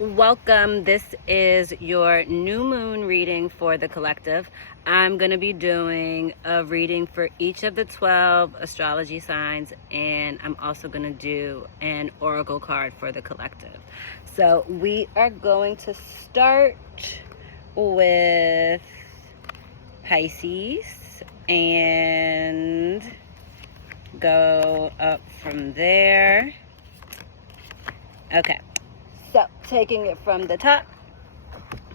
Welcome. This is your new moon reading for the collective. I'm going to be doing a reading for each of the 12 astrology signs, and I'm also going to do an oracle card for the collective. So we are going to start with Pisces and go up from there. Okay. So, taking it from the top,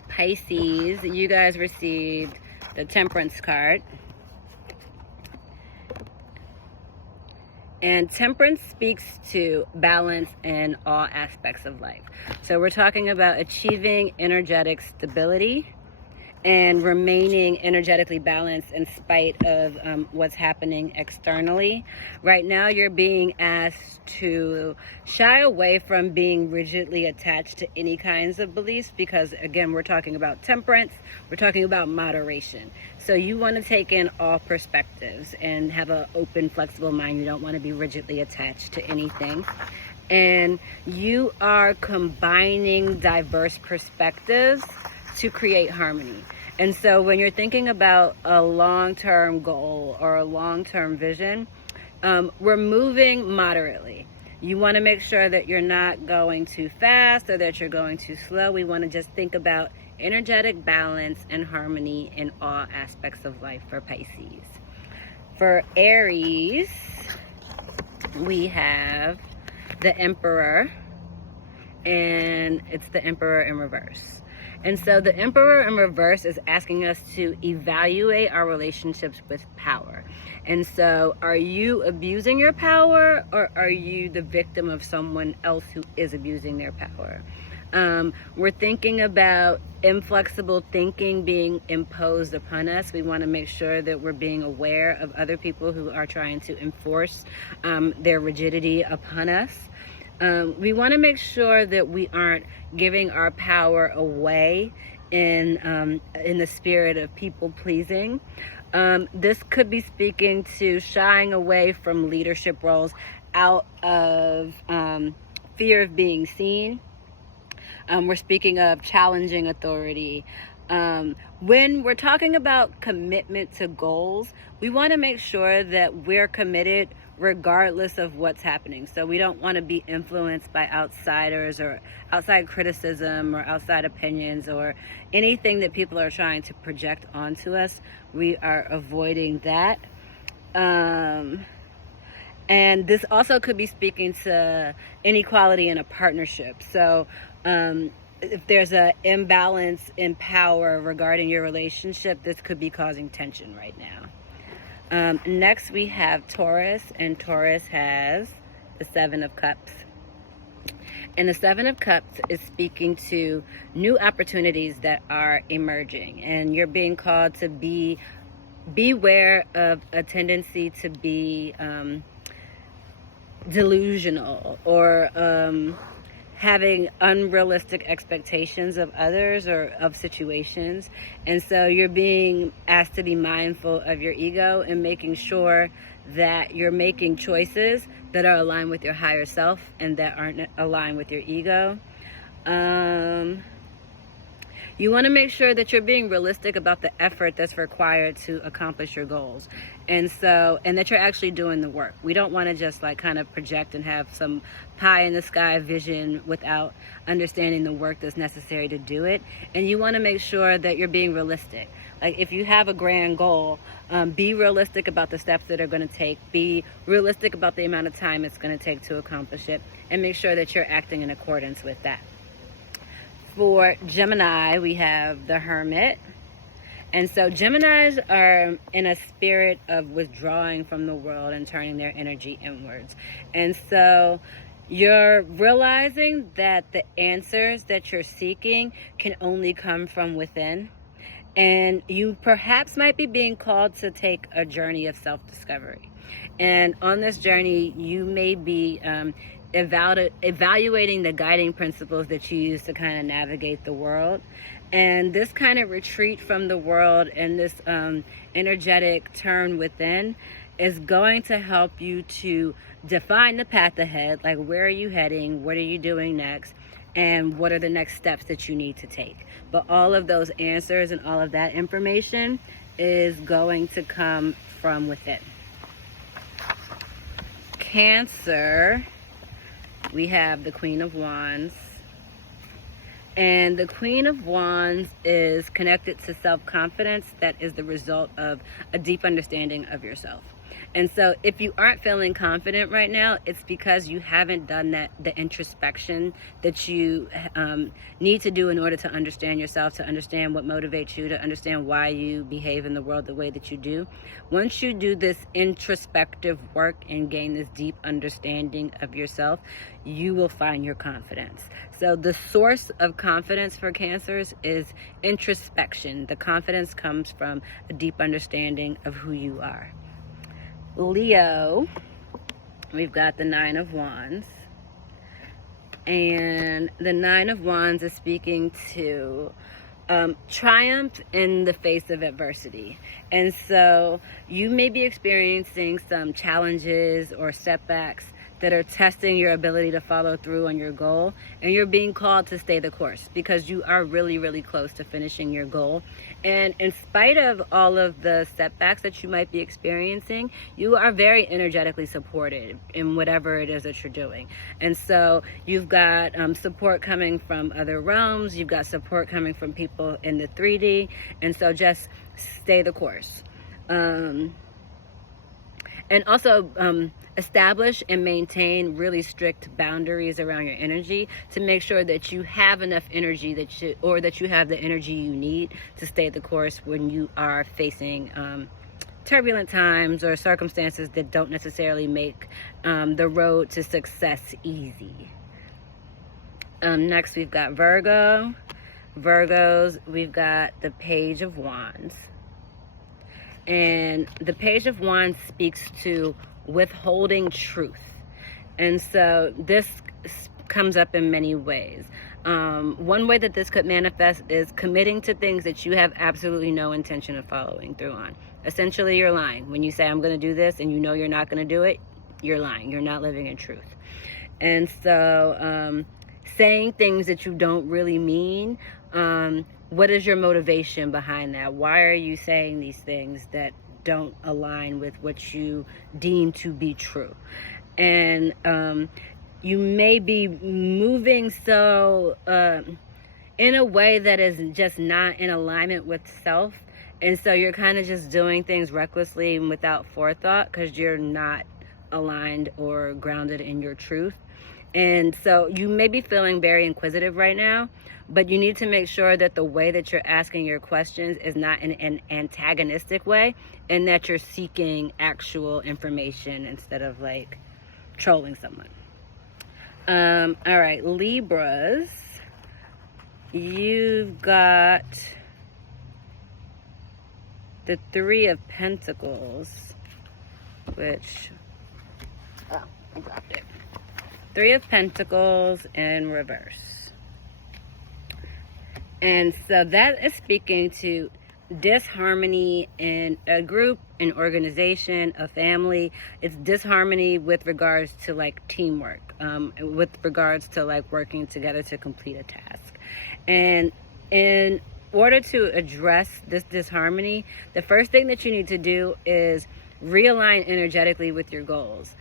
Pisces, you guys received the Temperance card. And Temperance speaks to balance in all aspects of life. So we're talking about achieving energetic stability and remaining energetically balanced in spite of what's happening externally. Right now, you're being asked to shy away from being rigidly attached to any kinds of beliefs because, again, we're talking about temperance, we're talking about moderation. So you want to take in all perspectives and have an open, flexible mind. You don't want to be rigidly attached to anything. And you are combining diverse perspectives to create harmony. And so when you're thinking about a long-term goal or a long-term vision, we're moving moderately. You want to make sure that you're not going too fast or that you're going too slow. We want to just think about energetic balance and harmony in all aspects of life for Pisces. For Aries, we have the Emperor, and it's the Emperor in reverse. And so the Emperor in reverse is asking us to evaluate our relationships with power. And so are you abusing your power, or are you the victim of someone else who is abusing their power? We're thinking about inflexible thinking being imposed upon us. We want to make sure that we're being aware of other people who are trying to enforce their rigidity upon us. We want to make sure that we aren't giving our power away in the spirit of people pleasing. This could be speaking to shying away from leadership roles out of fear of being seen. We're speaking of challenging authority. When we're talking about commitment to goals, we want to make sure that we're committed regardless of what's happening. So we don't want to be influenced by outsiders or outside criticism or outside opinions or anything that people are trying to project onto us. We are avoiding that. And this also could be speaking to inequality in a partnership. So if there's an imbalance in power regarding your relationship, this could be causing tension right now. Next we have Taurus, and Taurus has the Seven of Cups. And the Seven of Cups is speaking to new opportunities that are emerging, and you're being called to beware of a tendency to be delusional or having unrealistic expectations of others or of situations. And so you're being asked to be mindful of your ego and making sure that you're making choices that are aligned with your higher self and that aren't aligned with your ego. You want to make sure that you're being realistic about the effort that's required to accomplish your goals. And that you're actually doing the work. We don't want to just like kind of project and have some pie in the sky vision without understanding the work that's necessary to do it. And you want to make sure that you're being realistic. Like if you have a grand goal, be realistic about the steps that are going to take. Be realistic about the amount of time it's going to take to accomplish it, and make sure that you're acting in accordance with that. For Gemini, we have the Hermit. And so Geminis are in a spirit of withdrawing from the world and turning their energy inwards. And so you're realizing that the answers that you're seeking can only come from within. And you perhaps might be being called to take a journey of self-discovery. And on this journey, you may be evaluating the guiding principles that you use to kind of navigate the world. And this kind of retreat from the world and this energetic turn within is going to help you to define the path ahead, like where are you heading, what are you doing next, and what are the next steps that you need to take. But all of those answers and all of that information is going to come from within. Cancer, we have the Queen of Wands. And the Queen of Wands is connected to self-confidence that is the result of a deep understanding of yourself. And so if you aren't feeling confident right now, it's because you haven't done the introspection that you need to do in order to understand yourself, to understand what motivates you, to understand why you behave in the world the way that you do. Once you do this introspective work and gain this deep understanding of yourself, you will find your confidence. So the source of confidence for Cancers is introspection. The confidence comes from a deep understanding of who you are. Leo, we've got the Nine of Wands. And the Nine of Wands is speaking to triumph in the face of adversity. And so you may be experiencing some challenges or setbacks that are testing your ability to follow through on your goal, and you're being called to stay the course because you are really, really close to finishing your goal. And in spite of all of the setbacks that you might be experiencing, you are very energetically supported in whatever it is that you're doing. And so you've got support coming from other realms, you've got support coming from people in the 3D, and so just stay the course. And also establish and maintain really strict boundaries around your energy to make sure that you have enough energy that you have the energy you need to stay the course when you are facing turbulent times or circumstances that don't necessarily make the road to success easy. Next, we've got Virgo. Virgos, we've got the Page of Wands. And the Page of Wands speaks to withholding truth. And so this comes up in many ways. One way that this could manifest is committing to things that you have absolutely no intention of following through on. Essentially, you're lying. When you say, I'm going to do this, and you know you're not going to do it, you're lying. You're not living in truth. And so saying things that you don't really mean, what is your motivation behind that? Why are you saying these things that don't align with what you deem to be true? And you may be moving so in a way that is just not in alignment with self, and so you're kind of just doing things recklessly and without forethought because you're not aligned or grounded in your truth. And so you may be feeling very inquisitive right now, but you need to make sure that the way that you're asking your questions is not in an antagonistic way, and that you're seeking actual information instead of like trolling someone. All right, Libras, you've got the Three of Pentacles, which, oh, I dropped it. Three of Pentacles in reverse. And so that is speaking to disharmony in a group, an organization, a family. It's disharmony with regards to like teamwork, with regards to like working together to complete a task. And in order to address this disharmony, the first thing that you need to do is realign energetically with your goals.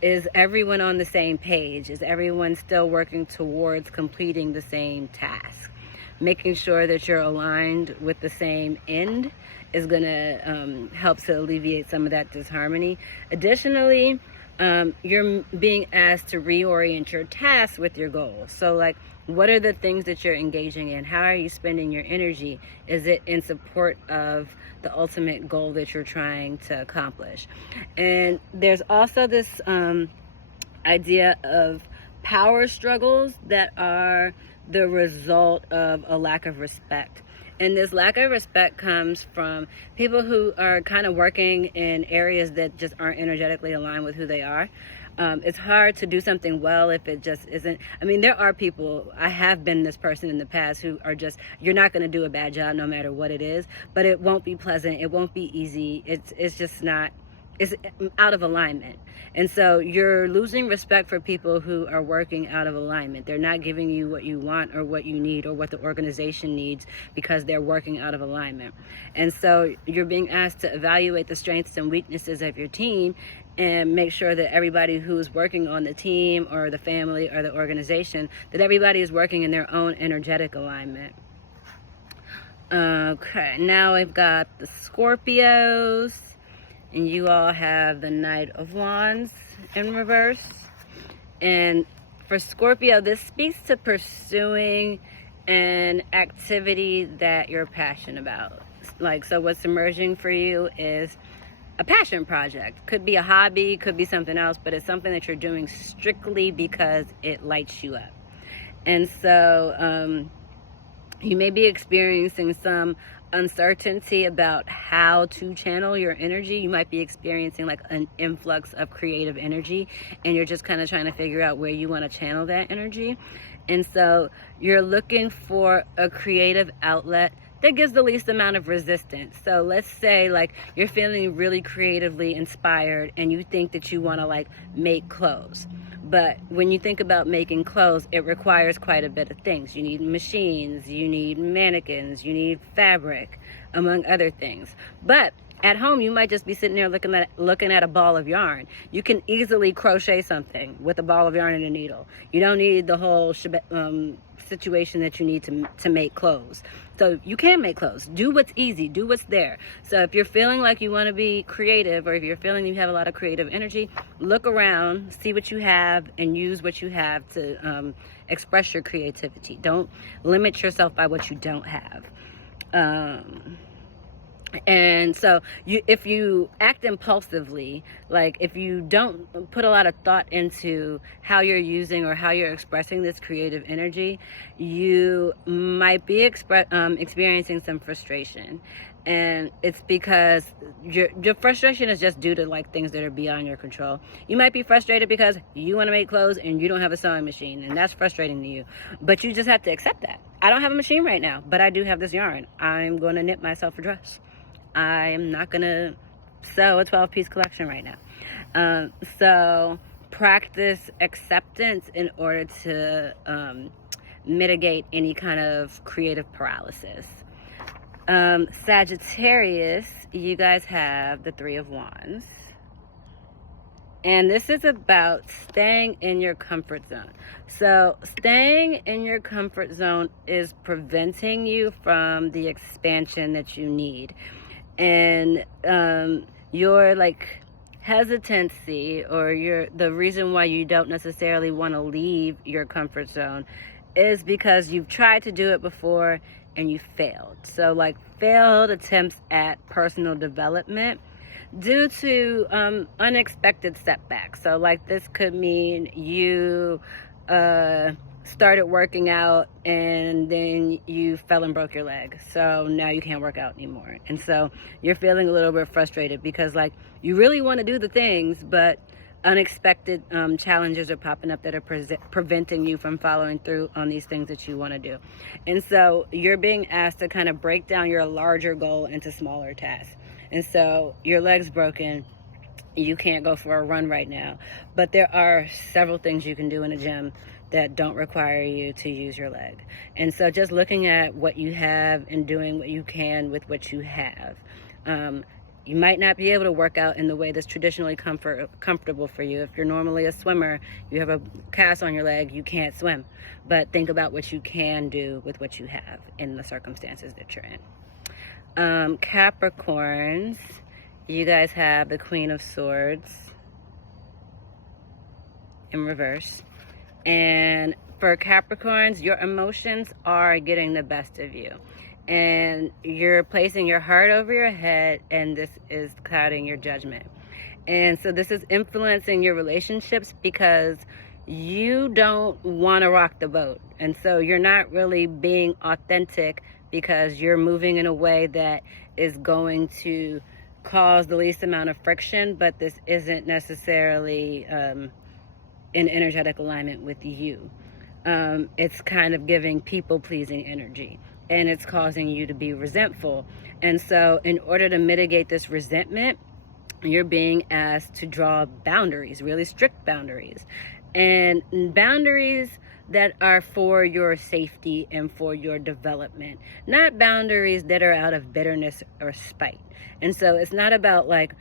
Is everyone on the same page? Is everyone still working towards completing the same task? Making sure that you're aligned with the same end is going to help to alleviate some of that disharmony. Additionally, you're being asked to reorient your tasks with your goals. So like, what are the things that you're engaging in? How are you spending your energy? Is it in support of the ultimate goal that you're trying to accomplish? And there's also this idea of power struggles that are the result of a lack of respect. And this lack of respect comes from people who are kind of working in areas that just aren't energetically aligned with who they are. It's hard to do something well if it just isn't. I mean, there are people, I have been this person in the past, who are just, you're not going to do a bad job no matter what it is, but it won't be pleasant. It won't be easy. It's just not is out of alignment. And so you're losing respect for people who are working out of alignment. They're not giving you what you want or what you need or what the organization needs because they're working out of alignment. And so you're being asked to evaluate the strengths and weaknesses of your team and make sure that everybody who's working on the team or the family or the organization, that everybody is working in their own energetic alignment. Okay, now we've got the Scorpios, and you all have the Knight of Wands in reverse. And for Scorpio, this speaks to pursuing an activity that you're passionate about. Like, so what's emerging for you is a passion project. Could be a hobby, could be something else, but it's something that you're doing strictly because it lights you up. And so you may be experiencing some uncertainty about how to channel your energy. You might be experiencing like an influx of creative energy, and you're just kind of trying to figure out where you want to channel that energy. And so you're looking for a creative outlet that gives the least amount of resistance. So let's say like you're feeling really creatively inspired and you think that you want to like make clothes. But when you think about making clothes, it requires quite a bit of things. You need machines, you need mannequins, you need fabric, among other things. But at home, you might just be sitting there looking at a ball of yarn. You can easily crochet something with a ball of yarn and a needle. You don't need the whole situation that you need to make clothes. So you can make clothes. Do what's easy. Do what's there. So if you're feeling like you want to be creative, or if you're feeling you have a lot of creative energy, look around, see what you have, and use what you have to express your creativity. Don't limit yourself by what you don't have. And so if you act impulsively, like if you don't put a lot of thought into how you're using or how you're expressing this creative energy, you might be experiencing some frustration. And it's because your frustration is just due to like things that are beyond your control. You might be frustrated because you want to make clothes and you don't have a sewing machine, and that's frustrating to you. But you just have to accept that. I don't have a machine right now, but I do have this yarn. I'm going to knit myself a dress. I am not going to sew a 12-piece collection right now. So practice acceptance in order to mitigate any kind of creative paralysis. Sagittarius, you guys have the Three of Wands. And this is about staying in your comfort zone. So staying in your comfort zone is preventing you from the expansion that you need. And your like hesitancy, or the reason why you don't necessarily want to leave your comfort zone is because you've tried to do it before and you failed. So like failed attempts at personal development due to unexpected setbacks. So like this could mean you started working out and then you fell and broke your leg, so now you can't work out anymore. And so you're feeling a little bit frustrated because like you really want to do the things, but unexpected challenges are popping up that are preventing you from following through on these things that you want to do. And so you're being asked to kind of break down your larger goal into smaller tasks. And so your leg's broken, you can't go for a run right now, but there are several things you can do in a gym that don't require you to use your leg. And so just looking at what you have and doing what you can with what you have. You might not be able to work out in the way that's traditionally comfortable for you. If you're normally a swimmer, you have a cast on your leg, you can't swim. But think about what you can do with what you have in the circumstances that you're in. Capricorns, you guys have the Queen of Swords in reverse. And for Capricorns, your emotions are getting the best of you. And you're placing your heart over your head, and this is clouding your judgment. And so this is influencing your relationships because you don't want to rock the boat. And so you're not really being authentic because you're moving in a way that is going to cause the least amount of friction, but this isn't necessarily in energetic alignment with you. It's kind of giving people-pleasing energy, and it's causing you to be resentful. And so in order to mitigate this resentment, you're being asked to draw boundaries, really strict boundaries, and boundaries that are for your safety and for your development, not boundaries that are out of bitterness or spite. And so it's not about like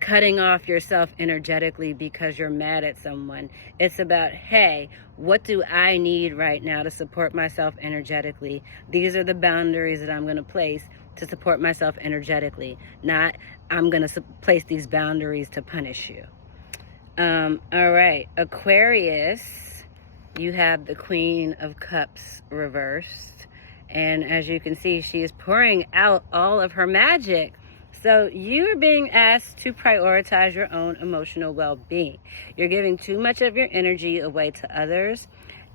cutting off yourself energetically because you're mad at someone. It's about, hey, what do I need right now to support myself energetically? These are the boundaries that I'm going to place to support myself energetically, not I'm going to place these boundaries to punish you. All right, Aquarius, you have the Queen of Cups reversed. And as you can see, she is pouring out all of her magic. So you're being asked to prioritize your own emotional well-being. You're giving too much of your energy away to others,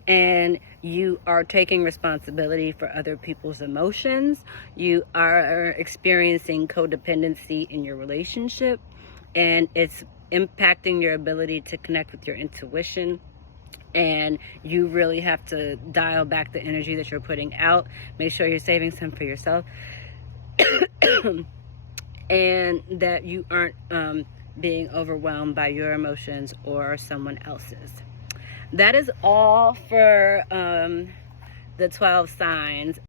and you are taking responsibility for other people's emotions. You are experiencing codependency in your relationship, and it's impacting your ability to connect with your intuition. And you really have to dial back the energy that you're putting out. Make sure you're saving some for yourself. And that you aren't being overwhelmed by your emotions or someone else's. That is all for the 12 signs.